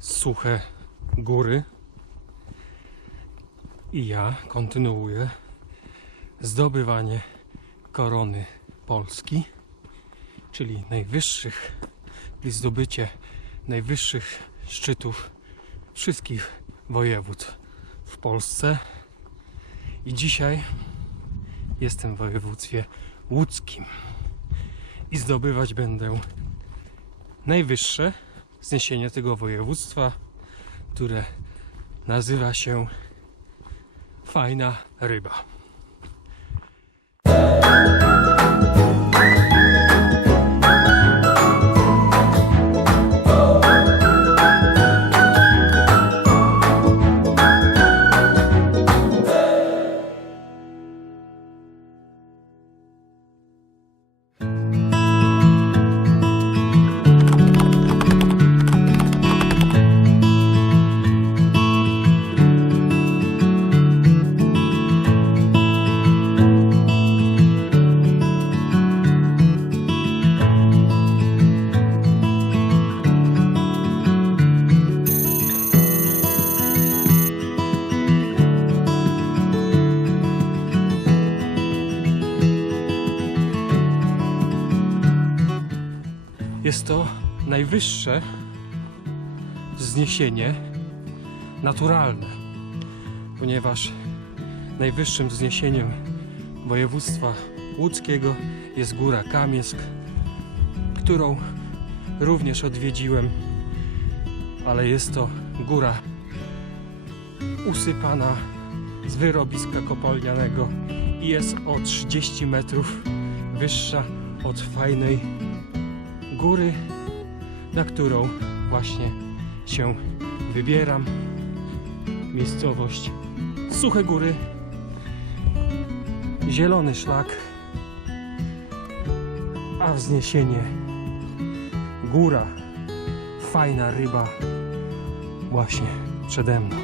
suche góry. I ja kontynuuję zdobywanie korony Polski, czyli najwyższych, i zdobycie najwyższych szczytów wszystkich województw w Polsce. I dzisiaj jestem w województwie łódzkim i zdobywać będę najwyższe wzniesienie tego województwa, które nazywa się Fajna Ryba. Jest to najwyższe wzniesienie naturalne, ponieważ najwyższym wzniesieniem województwa łódzkiego jest góra Kamiesk, którą również odwiedziłem, ale jest to góra usypana z wyrobiska kopalnianego i jest o 30 metrów wyższa od fajnej góry, na którą właśnie się wybieram. Miejscowość Suche Góry, zielony szlak, a wzniesienie góra, fajna ryba właśnie przede mną.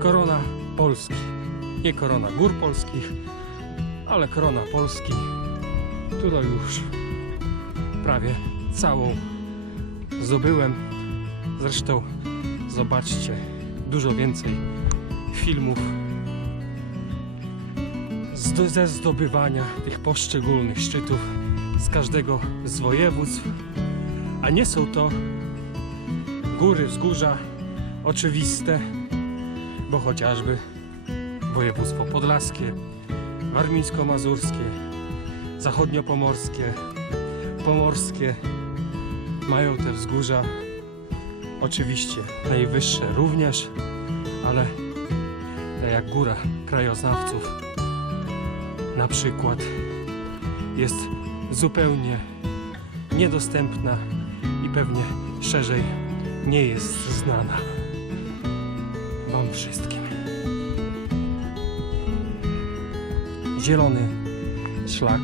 Korona Polski, nie korona gór polskich, ale korona Polski którą już prawie całą zdobyłem. Zresztą zobaczcie dużo więcej filmów ze zdobywania tych poszczególnych szczytów z każdego z województw, a nie są to góry, wzgórza oczywiste, bo chociażby województwo podlaskie, warmińsko-mazurskie, zachodniopomorskie, pomorskie mają te wzgórza. Oczywiście najwyższe również, ale jak góra krajoznawców na przykład jest zupełnie niedostępna i pewnie szerzej nie jest znana Wam wszystkim. Zielony szlak,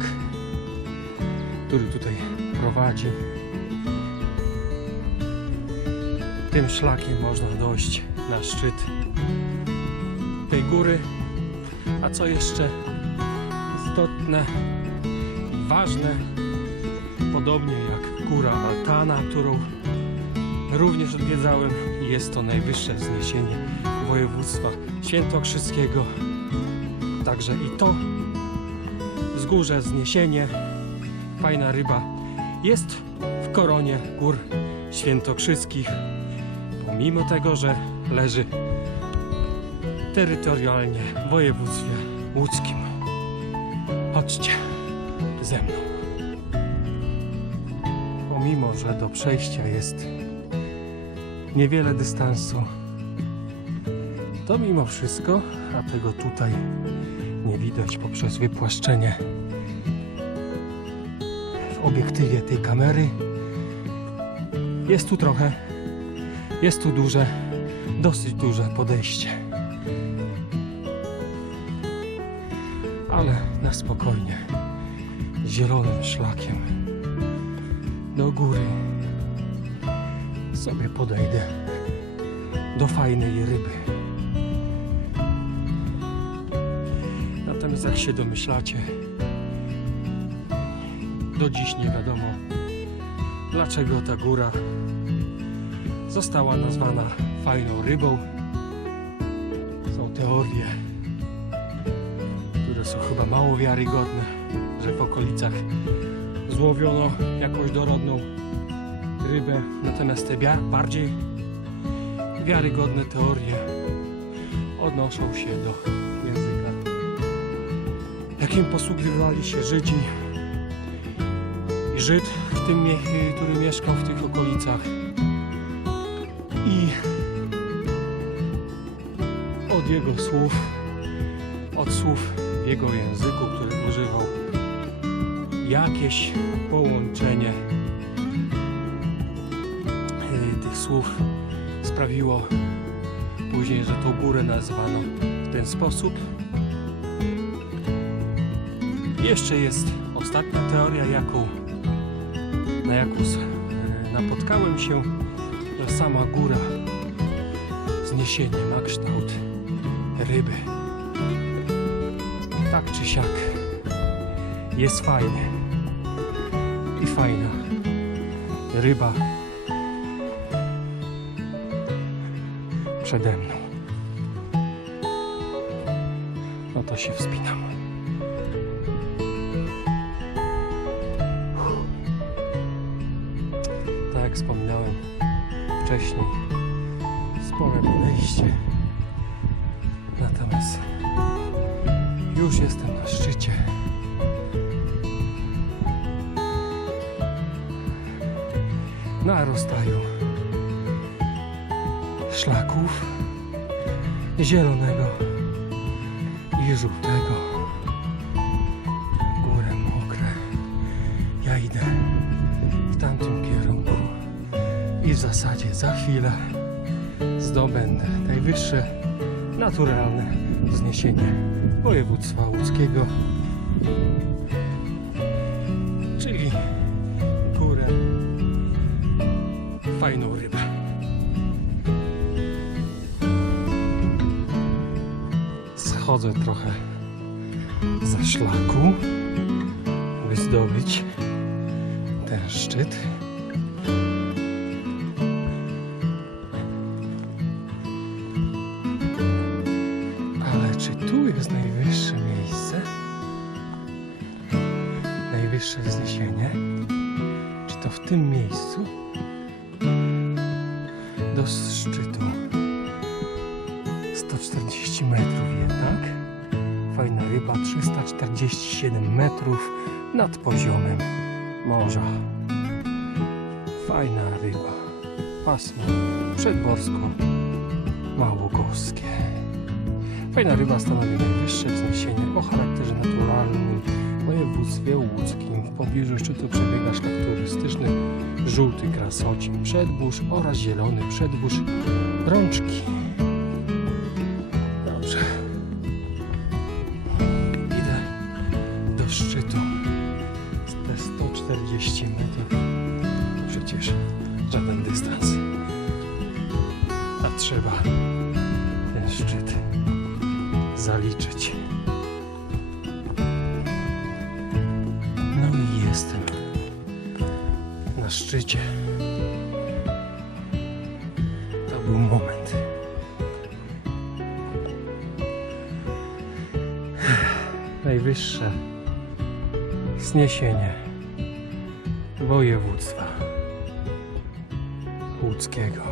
który tutaj prowadzi. Tym szlakiem można dojść na szczyt tej góry. A co jeszcze istotne i ważne, podobnie jak góra Altana, którą również odwiedzałem, jest to najwyższe wzniesienie województwa świętokrzyskiego. Także i to wzgórze, wzniesienie, fajna ryba jest w koronie gór świętokrzyskich, pomimo tego, że leży terytorialnie w województwie łódzkim. Chodźcie ze mną. Pomimo, że do przejścia jest niewiele dystansu, to mimo wszystko, a tego tutaj nie widać poprzez wypłaszczenie obiektywie tej kamery. Jest tu trochę, jest tu duże, dosyć duże podejście. Ale na spokojnie, zielonym szlakiem do góry sobie podejdę do fajnej ryby. Natomiast jak się domyślacie, do dziś nie wiadomo, dlaczego ta góra została nazwana fajną rybą. Są teorie, które są chyba mało wiarygodne, że w okolicach złowiono jakąś dorodną rybę, natomiast te bardziej wiarygodne teorie odnoszą się do języka, jakim posługiwali się Żydzi Żyd, w tym, który mieszkał w tych okolicach i od jego słów, od słów w jego języku, który używał, jakieś połączenie y, tych słów sprawiło później, że tą górę nazwano w ten sposób. Jeszcze jest ostatnia teoria, jaką, na jaką s- y, napotkałem się, że sama góra zniesienie ma kształt ryby. Tak czy siak jest fajnie i fajna ryba przede mną. No to się wspinam. Wspominałem wcześniej, spore podejście. Natomiast już jestem na szczycie. Na rozstaju szlaków zielonego i żółtego. I w zasadzie za chwilę zdobędę najwyższe naturalne wzniesienie województwa łódzkiego, czyli górę fajną rybę. Schodzę trochę za szlaku, by zdobyć ten szczyt. Jest najwyższe miejsce? Najwyższe wzniesienie? Czy to w tym miejscu? Do szczytu. 140 metrów jednak. Fajna ryba, 347 metrów nad poziomem morza. Fajna ryba. Pasmo przedborsko małogoskie. Fajna ryba stanowi najwyższe wzniesienie o charakterze naturalnym w województwie łódzkim. W pobliżu szczytu przebiega szlak turystyczny żółty krasocin przedbórz oraz zielony przedbórz rączki. Był moment. Najwyższe zniesienie województwa łódzkiego.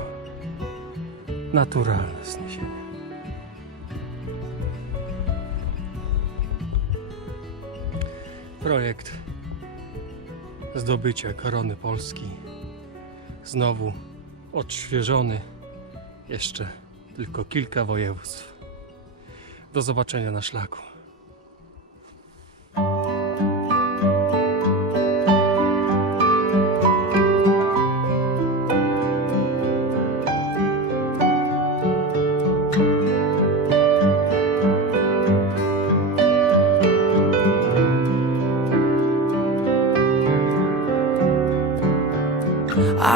Naturalne zniesienie. Projekt zdobycia korony Polski znowu odświeżony. Jeszcze tylko kilka województw. Do zobaczenia na szlaku.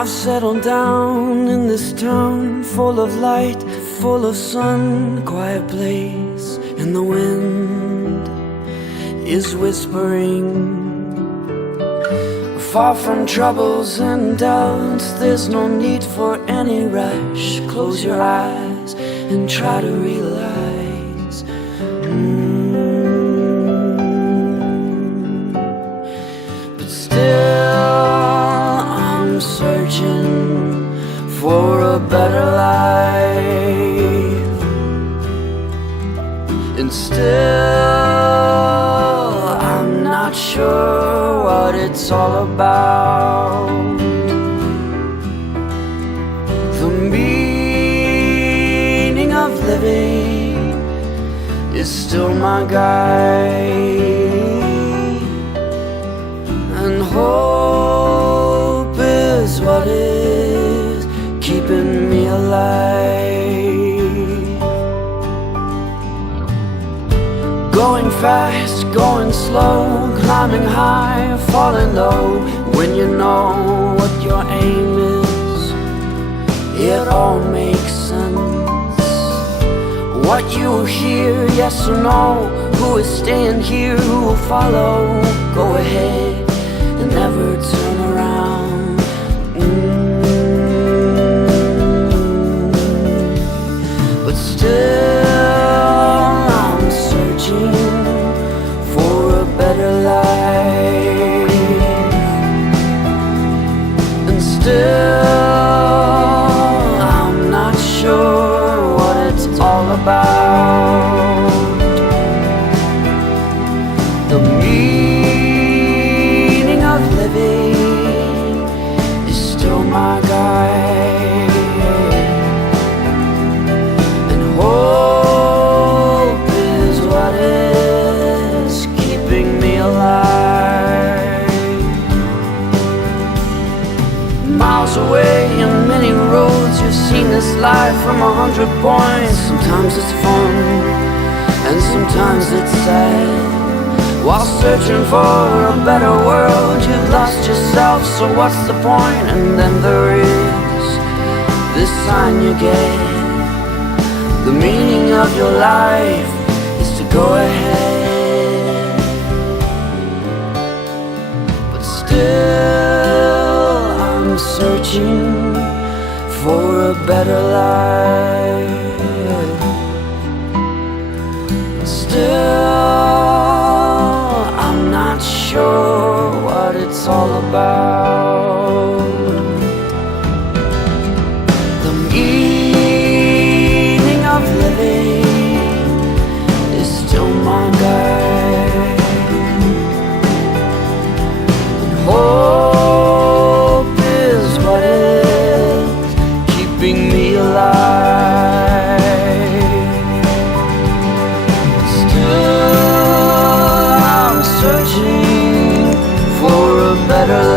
I've settled down in this town full of light, full of sun, quiet place, and the wind is whispering. Far from troubles and doubts, there's no need for any rush. Close your eyes and try to realize. Meaning of living is still my guide. And hope is what is keeping me alive. Going fast, going slow, climbing high, falling low. When you know What you hear, yes or no, who is staying here, who will follow. Go ahead and never turn around. Mm. But still, life from a hundred points. Sometimes it's fun, and sometimes it's sad. While searching for a better world, you've lost yourself, so what's the point? And then there is this sign you get. The meaning of your life a better